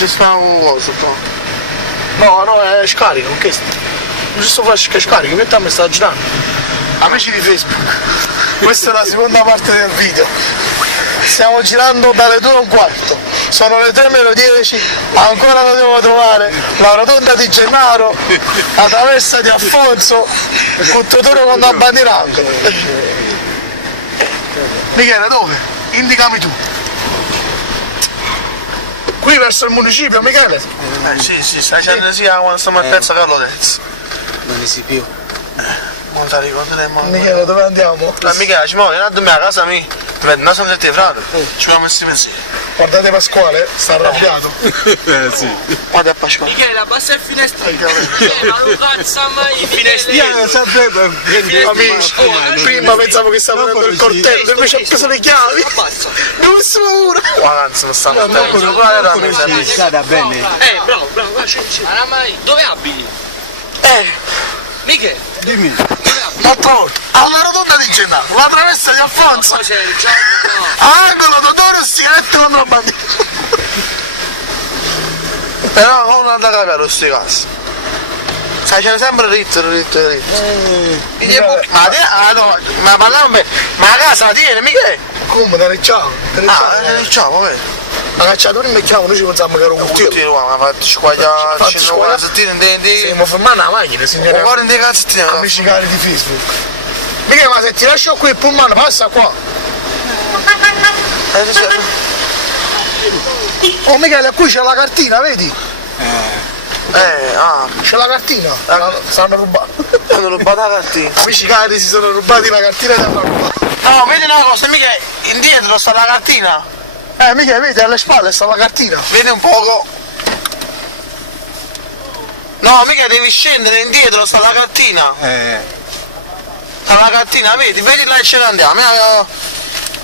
ti sta un coso qua. No, è scarico, questo. Non ci sto facendo che scarico, perché a me sta girando. Amici di Facebook, questa è la seconda parte del video. Stiamo girando dalle 2:15, sono le 3:10, ancora non devo trovare la rotonda di Gennaro, la traversa di Affonso, con Totoro con la bandiera. Michele, dove? Indicami tu. Qui verso il municipio, Michele? Sì, stai facendo sia quando stiamo a terza Carlo Terzo. Non ne si più. Non ti ricorderemo. Michele, dove andiamo? Michele, ci muovi, non a casa mia. Vedi, non siamo te frate. Ci abbiamo messi pensieri. Guardate Pasquale, sta arrabbiato. Sì. Guarda Pasquale. Michele, abbassa il finestrino. Ma non cazzo mai. Il finestrino. Amici, prima pensavo che stavo prendendo il coltello, invece ho preso le chiavi. Abbassa. Non si paura. Guarda, non stanno Stada bene. Bravo, dove abiti? Michele, Dimmi. Un'altra volta, alla rotonda di Gennaro, la traversa di Alfonso, c'è il giorno. angolo Totoro, sigarette con la bandiera. Però non andare a capire questi casi. Sai, c'è sempre ritto. Ma parliamo bene. Ma la casa la tiene, Michele? Come, dare ciao? Ciao, vabbè. La cacciatura in chiamo, noi ci pensiamo che era un cucchiaio. Ma fatti squagliare, c'è una cazzettina in denti. Stiamo fermando la macchina, signore. Guarda in dei cazzettini. Amici cari di Facebook. Michele, ma se ti lascio qui il pullman, passa qua. Oh Michele, qui c'è la cartina, vedi? C'è la cartina. Stanno rubando. Hanno rubato la cartina. Amici cari, si sono rubati la cartina e l'hanno rubata. No, vedi una cosa, Michele, indietro sta la cartina. Michele, vedi, alle spalle sta la cartina. Vedi un poco. No, mica devi scendere indietro, sta la cartina. Sta la cartina, vedi là e ce ne andiamo.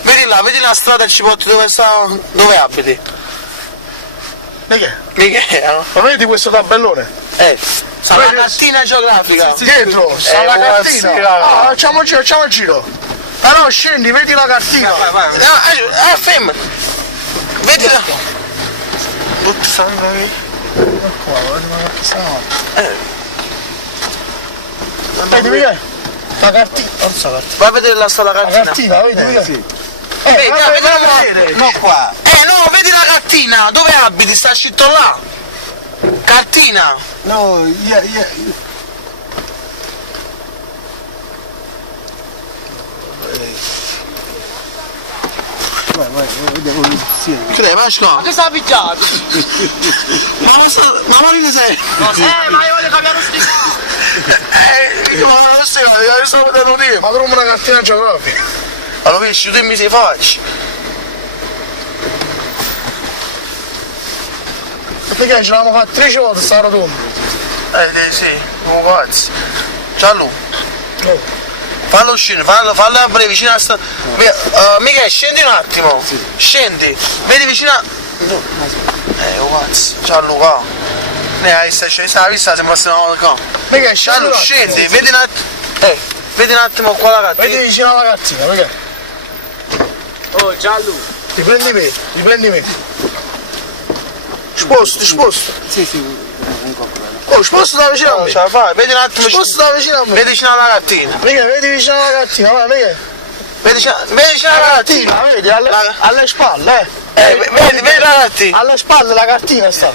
Vedi la strada e ci porti dove abiti. Michele, Ma vedi questo tabellone? sta la cartina geografica. Dietro, sta la cartina. Facciamo il giro. Però scendi, vedi la cartina. Vai. Fermo. Vedi là. Tutti stanno lì. Vedi Michele? La cartina. Non so la cartina. Vai a vedere la strada La cartina. cartina, vedi Michele? Vedi vedere. No qua. No, vedi la cartina, dove abiti? Sta scritto là. Cartina. No, Vai, vediamo sì. Che dai, Pasqua? Ma che sta picchiato? Ma non che sei? Ma io voglio cambiare lo stico. Io non lo so, io sto vedendo dire. Ma come una cartina geografica. Allora vedi, tu mi sei facci. Perché ce l'abbiamo fatta 13 volte sta rotonda. Sì, non cazzo. Ciao. Fallo scendere, fallo a breve, vicino a sta. Michele, scendi un attimo. Scendi. Vedi vicino a. Cazzo. Ciao Luca. Hai la vista sembra essere una volta qua. Michele, Scendi, vedi un attimo. Vedi un attimo qua la cartina. Vedi vicino alla cartina, Michele. Oh, Giallo. Ti prendi me. Sposto. Sì. Oh, sposto da vicino a me. Ce la fai, vedi un attimo. Sposto da vicino a me. Vedi vicino alla cartina. Michele, vedi vicino alla cartina, vai Michele. Vedi vicino alla cartina. Vedi, alle spalle, Vedi la cartina. Alle spalle la cartina sta.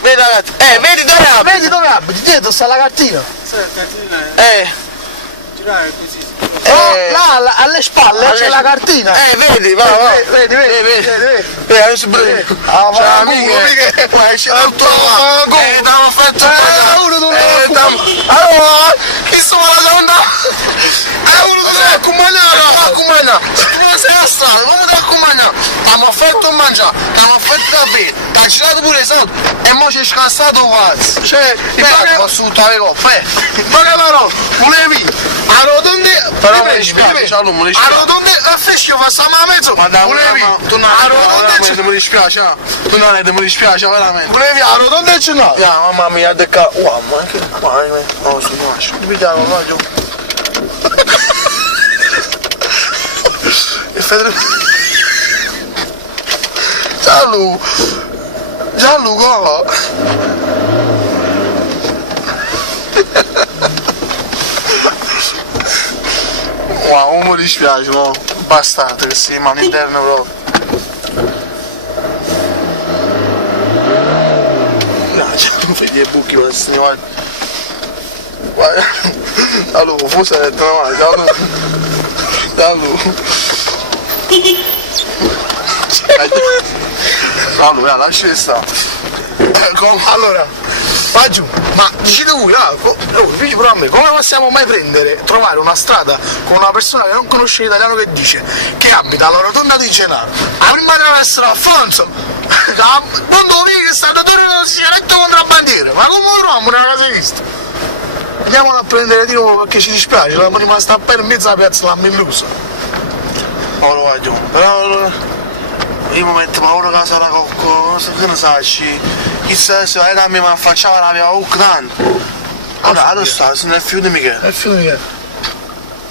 Vedi la cartina. Vedi dove abiti. Vedi dove abiti, dietro sta la cartina. Girare così. Là, alle spalle c'è la cartina. Vedi, va. Vedi. Adesso breve. Ciao amico. Ma esce tutto. T'hanno fatto. Allora, chi sono la donna? Uno deve accompagnare. Tu sei a strada, come ti accompagna? T'hanno fatto mangiare, t'hanno fatto bere, t'ha girato pure i soldi e mo c'è scassato quasi. Cioè, il bagno posso buttare le coppe. Ma che però, volevi a rotonde. Però mi dispiace, ciao, non mi dispiace. A rotonde a fresco passiamo a mezzo. Volevi a rotonde. Mi dispiace, tu non mi dispiace veramente. Volevi a rotonde ce n'ho. Mamma mia, decca. Mamma, anche qua, no, si lascia. Vediamo, no, giù. E Federico. Ciao. Gianluca! Wow, non mi dispiace, no? Bastardo che si rimane interno proprio. No, non fai dei buchi per signore. Guarda. Allora, forse è detto male, allora, lascia stare. Allora, va giù, ma dicete voi, figli pure a me, come possiamo mai trovare una strada con una persona che non conosce l'italiano che dice che abita alla rotonda di Gennaro? La prima attraverso Alfonso, quando vedi che sta da Torino si è letto contrabbandiere, ma come lo troviamo nella casa di Cristo? Andiamolo a prendere di nuovo perché ci dispiace, la rimasta appena in mezzo alla piazza l'ha illuso. Oh, lo voglio, però io mi metto paura che sarà cocco, non so che ne sai, chissà se vai da me ma facciamo la mia tanto. Allora, adesso sta nel fiume di Michele. È finito che?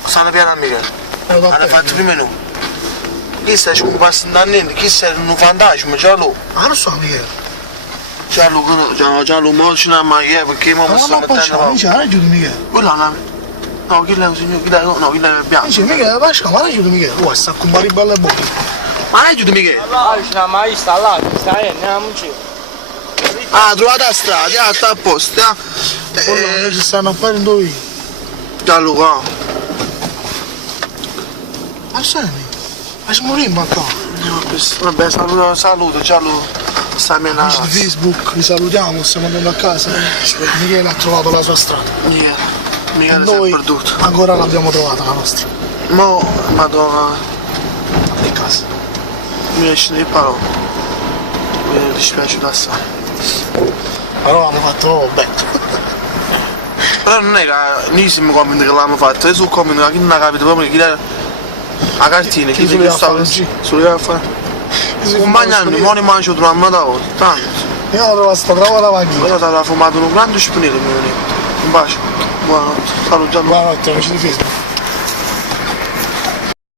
Stanno piano a Michele. Hanno fatto prima noi. Chissà ci passano da niente, chissà è un fantasma, già lo. Ma non so Michele. Già lo mocino a Michele perché mi sto mettendo Ma dice, non è giù di Michele. quello no, chi è un signore, chi è bianco. Dice Michele, ma non è giù di Michele. Guarda, sta con un belle bocche. Ma non è giù di Michele? Là c'è una maestra là, che sta andiamoci. Ah, trovate la strada, sta a posto, Ci stanno a fare in dove? Gianluca. Ma senti, ma ci morimmo qua. Vabbè, saluto, Gianluca. Sta mia Amici nana. di Facebook, vi salutiamo, stiamo andando a casa. Michele ha trovato la sua strada. Michele si è Noi perduto. ancora l'abbiamo trovata la nostra. Mo, madonna, Che casa. mi esce di parole. Mi dispiace da assai. Però l'hanno fatto bene. Però non è che noi siamo convinti che l'hanno fatto, io sono convinto che chi non ha capito proprio che chi è la cartina, chi voleva stava fare oggi? voleva fare. Un bagnano, mo ne mangio troviamo da ora, tanto. Io ho trovato sta trova la macchina. Però ti avrà fumato un grande spinello, mi veniva. Un bacio, buonanotte, saluto Gianluca. Buonanotte amici di Facebook.